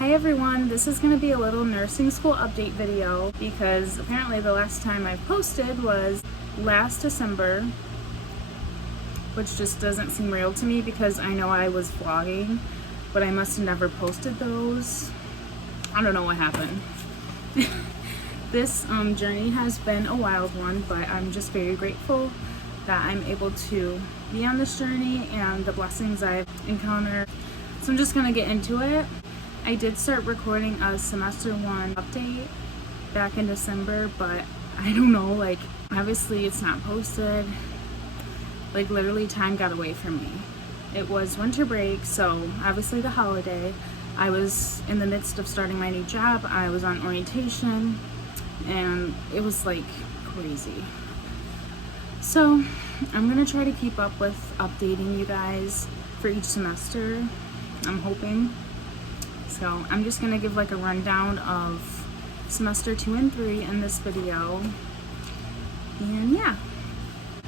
Hi everyone, this is going to be a little nursing school update video because apparently the last time I posted was last December, which just doesn't seem real to me because I know I was vlogging, but I must have never posted those. I don't know what happened. This journey has been a wild one, but I'm just very grateful that I'm able to be on this journey and the blessings I've encountered. So I'm just going to get into it. I did start recording a semester 1 update back in December, but I don't know, like obviously it's not posted. Like literally time got away from me. It was winter break, so obviously the holiday. I was in the midst of starting my new job. I was on orientation and it was like crazy. So I'm gonna try to keep up with updating you guys for each semester, I'm hoping. So I'm just gonna give like a rundown of semester 2 and 3 in this video. And yeah.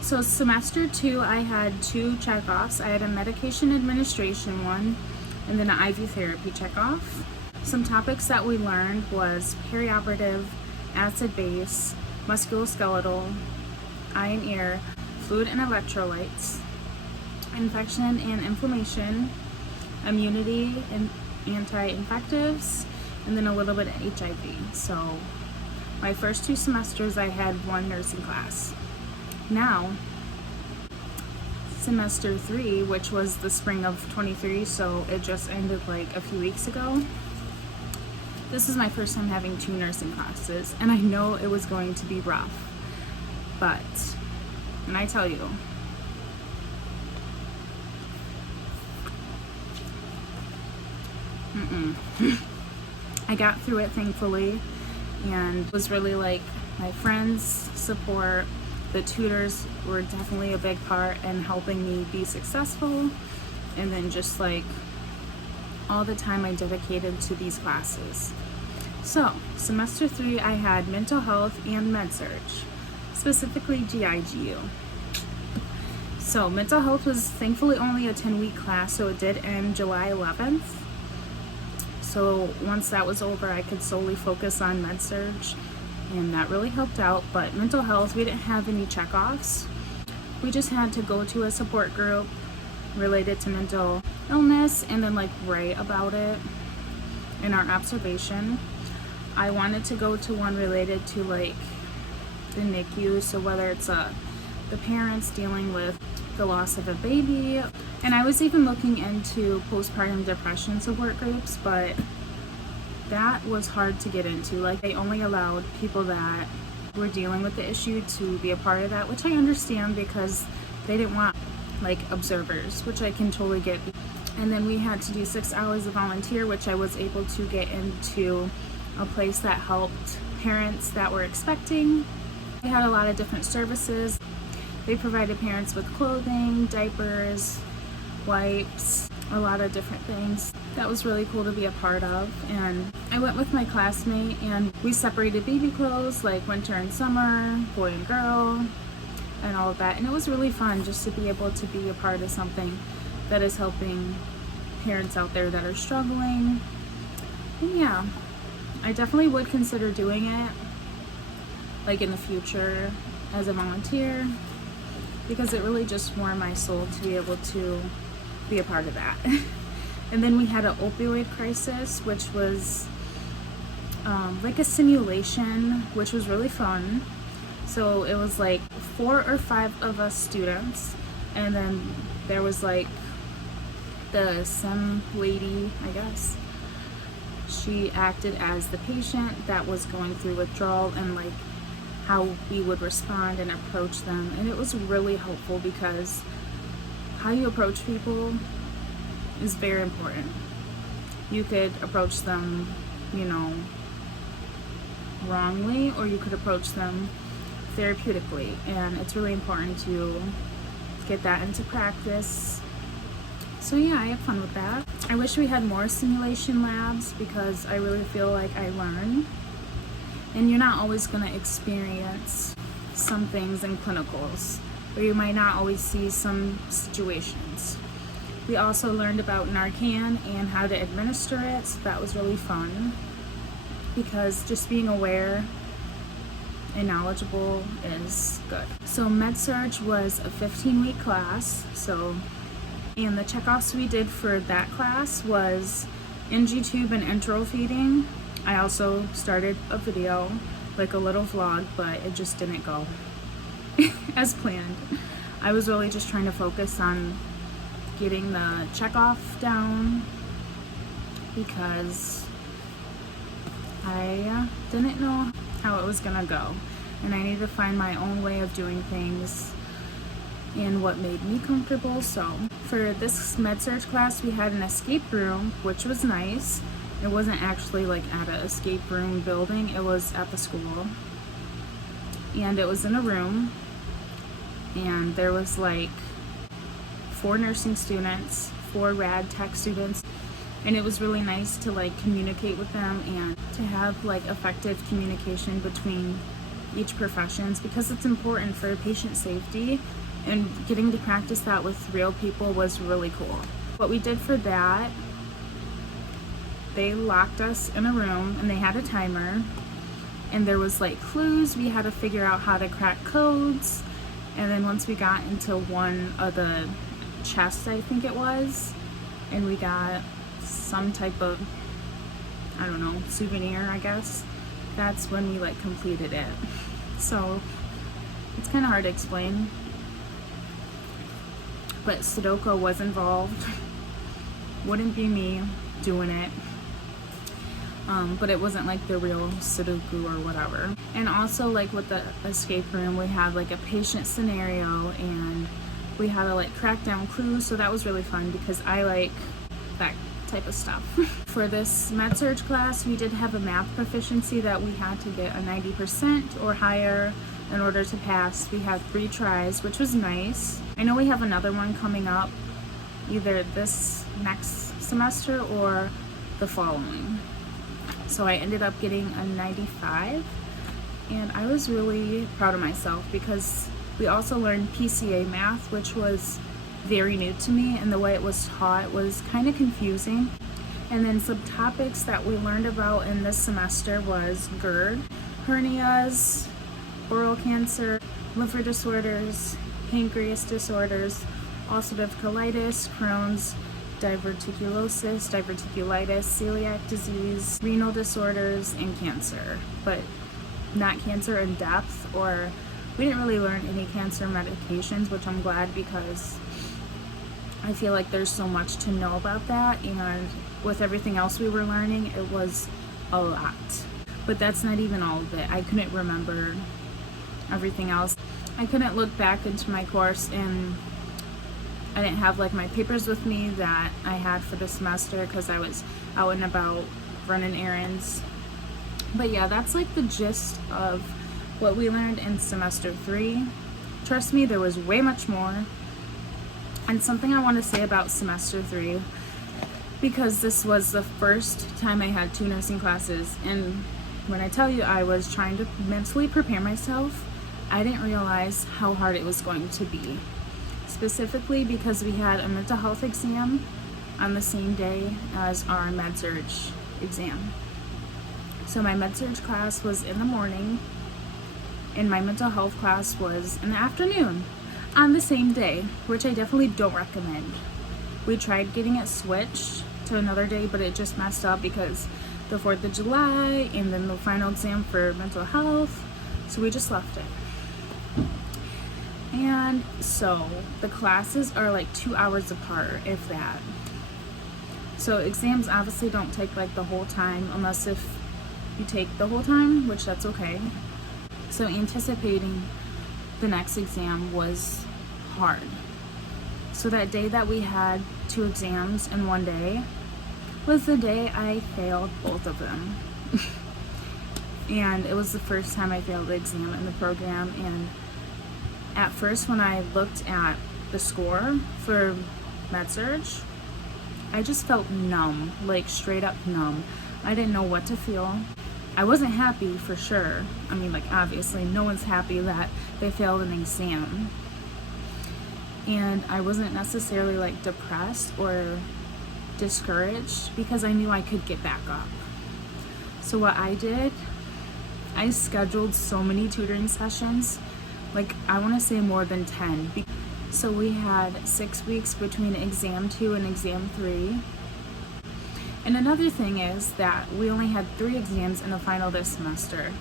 So semester 2, I had 2 checkoffs. I had a medication administration one and then an IV therapy checkoff. Some topics that we learned was perioperative, acid base, musculoskeletal, eye and ear, fluid and electrolytes, infection and inflammation, immunity and anti-infectives, and then a little bit of HIV. So my first 2 semesters I had 1 nursing class. Now semester 3, which was the spring of 23, so it just ended like a few weeks ago. This is my first time having 2 nursing classes, and I know it was going to be rough, but when I tell you, I got through it thankfully, and it was really like my friends' support. The tutors were definitely a big part in helping me be successful, and then just like all the time I dedicated to these classes. So semester 3 I had mental health and med-surg, specifically GIGU. So mental health was thankfully only a 10-week class, so it did end July 11th. So once that was over, I could solely focus on med-surg, and that really helped out. But mental health, we didn't have any checkoffs. We just had to go to a support group related to mental illness and then like write about it in our observation. I wanted to go to one related to like the NICU, so whether it's the parents dealing with the loss of a baby, and I was even looking into postpartum depression support groups, but that was hard to get into. Like they only allowed people that were dealing with the issue to be a part of that, which I understand because they didn't want like observers, which I can totally get. And then we had to do 6 hours of volunteer, which I was able to get into a place that helped parents that were expecting. They had a lot of different services. They provided parents with clothing, diapers, wipes, a lot of different things. That was really cool to be a part of. And I went with my classmate and we separated baby clothes like winter and summer, boy and girl, and all of that. And it was really fun just to be able to be a part of something that is helping parents out there that are struggling. And yeah, I definitely would consider doing it like in the future as a volunteer, because it really just warmed my soul to be able to be a part of that. And then we had an opioid crisis, which was like a simulation, which was really fun. So it was like 4 or 5 of us students, and then there was like the sim lady, I guess. She acted as the patient that was going through withdrawal and like how we would respond and approach them. And it was really helpful because how you approach people is very important. You could approach them, you know, wrongly, or you could approach them therapeutically, and it's really important to get that into practice. So yeah, I had fun with that. I wish we had more simulation labs because I really feel like I learn, and you're not always going to experience some things in clinicals, or you might not always see some situations. We also learned about Narcan and how to administer it, so that was really fun because just being aware and knowledgeable is good. So Med-Surg was a 15-week class, and the checkoffs we did for that class was NG tube and enteral feeding. I also started a video, like a little vlog, but it just didn't go as planned. I was really just trying to focus on getting the checkoff down because I didn't know how it was gonna go, and I needed to find my own way of doing things and what made me comfortable. So for this Med-Surg class, we had an escape room, which was nice. It wasn't actually like at an escape room building, it was at the school, and it was in a room, and there was like 4 nursing students, 4 rad tech students, and it was really nice to like communicate with them and to have like effective communication between each professions, because it's important for patient safety, and getting to practice that with real people was really cool. What we did for that, they locked us in a room and they had a timer, and there was like clues. We had to figure out how to crack codes, and then once we got into one of the chests, I think it was, and we got some type of, I don't know, souvenir, I guess, that's when we like completed it. So it's kind of hard to explain, but Sudoku was involved. Wouldn't be me doing it, but it wasn't like the real Sudoku or whatever. And also like with the escape room, we had like a patient scenario and we had to like crack down clues, so that was really fun because I like that type of stuff. For this Med-Surg class, we did have a math proficiency that we had to get a 90% or higher in order to pass. We had 3 tries, which was nice. I know we have another one coming up either this next semester or the following. So I ended up getting a 95, and I was really proud of myself because we also learned PCA math, which was very new to me, and the way it was taught was kind of confusing. And then some topics that we learned about in this semester was GERD, hernias, oral cancer, liver disorders, pancreas disorders, ulcerative colitis, Crohn's, diverticulosis, diverticulitis, celiac disease, renal disorders, and cancer. But not cancer in depth, or we didn't really learn any cancer medications, which I'm glad because I feel like there's so much to know about that, and with everything else we were learning, it was a lot. But that's not even all of it. I couldn't remember everything else. I couldn't look back into my course, and I didn't have like my papers with me that I had for the semester because I was out and about running errands. But yeah, that's like the gist of what we learned in semester 3. Trust me, there was way much more. And something I want to say about semester 3, because this was the first time I had 2 nursing classes, and when I tell you I was trying to mentally prepare myself, I didn't realize how hard it was going to be. Specifically because we had a mental health exam on the same day as our Med-Surg exam. So my Med-Surg class was in the morning, and my mental health class was in the afternoon on the same day, which I definitely don't recommend. We tried getting it switched to another day, but it just messed up because the 4th of July and then the final exam for mental health, so we just left it. And so the classes are like 2 hours apart, if that. So exams obviously don't take like the whole time, unless if you take the whole time, which that's okay. So anticipating the next exam was hard. So that day that we had 2 exams in one day was the day I failed both of them. And it was the first time I failed the exam in the program, and at first when I looked at the score for Med-Surg, I just felt numb, like straight up numb. I didn't know what to feel. I wasn't happy for sure. I mean, like obviously no one's happy that they failed an exam. and I wasn't necessarily like depressed or discouraged because I knew I could get back up. So what I did, I scheduled so many tutoring sessions, like I want to say more than 10. So we had 6 weeks between exam 2 and exam 3. And another thing is that we only had 3 exams in a final this semester.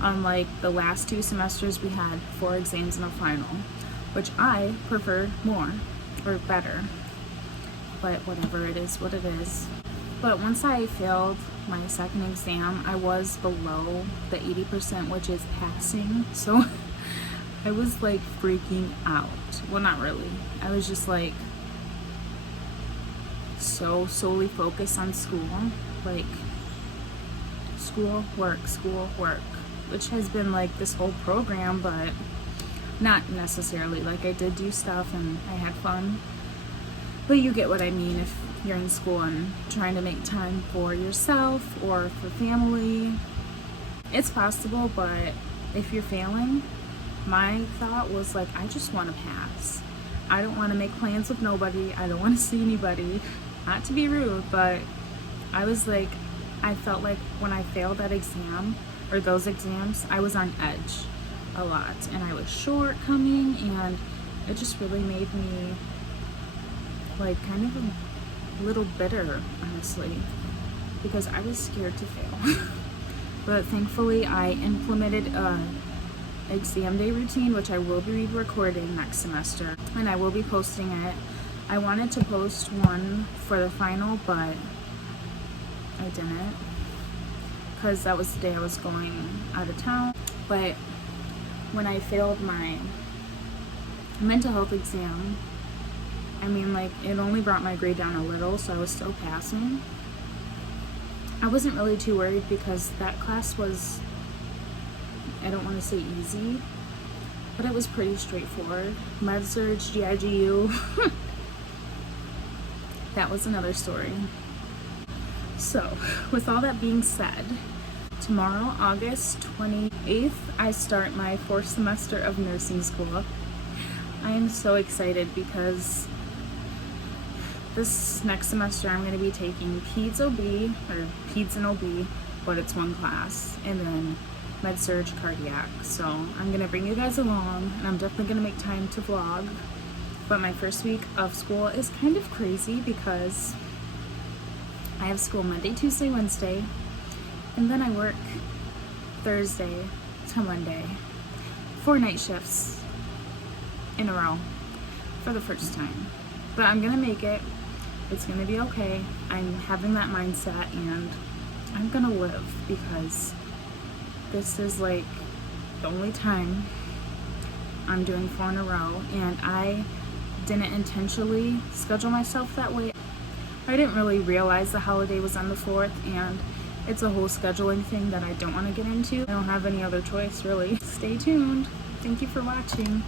Unlike the last 2 semesters, we had 4 exams in a final, which I prefer more, or better. But whatever, it is what it is. But once I failed my second exam, I was below the 80%, which is passing. So I was like freaking out. Well, not really. I was just like so solely focused on school. Like school, work, which has been like this whole program, but not necessarily. Like I did do stuff and I had fun. But you get what I mean if you're in school and trying to make time for yourself or for family. It's possible, but if you're failing, my thought was like, I just want to pass. I don't want to make plans with nobody. I don't want to see anybody. Not to be rude, but I was like, I felt like when I failed that exam or those exams, I was on edge a lot and I was shortcoming, and it just really made me like kind of a little bitter, honestly, because I was scared to fail. But thankfully I implemented a exam day routine, which I will be recording next semester, and I will be posting it. I wanted to post one for the final, but I didn't, because that was the day I was going out of town. But when I failed my mental health exam, I mean, like, it only brought my grade down a little, so I was still passing. I wasn't really too worried because that class was, I don't want to say easy, but it was pretty straightforward. Med-Surg, GIGU, that was another story. So, with all that being said, tomorrow, August 28th, I start my 4th semester of nursing school. I am so excited because this next semester I'm going to be taking Peds OB, or Peds and OB, but it's one class, and then Med-Surg Cardiac. So I'm going to bring you guys along, and I'm definitely going to make time to vlog. But my first week of school is kind of crazy because I have school Monday, Tuesday, Wednesday, and then I work Thursday to Monday, 4 night shifts in a row for the first time. But I'm gonna make it. It's gonna be okay. I'm having that mindset, and I'm gonna live, because this is like the only time I'm doing 4 in a row, and I didn't intentionally schedule myself that way. I didn't really realize the holiday was on the 4th, and it's a whole scheduling thing that I don't want to get into. I don't have any other choice, really. Stay tuned. Thank you for watching.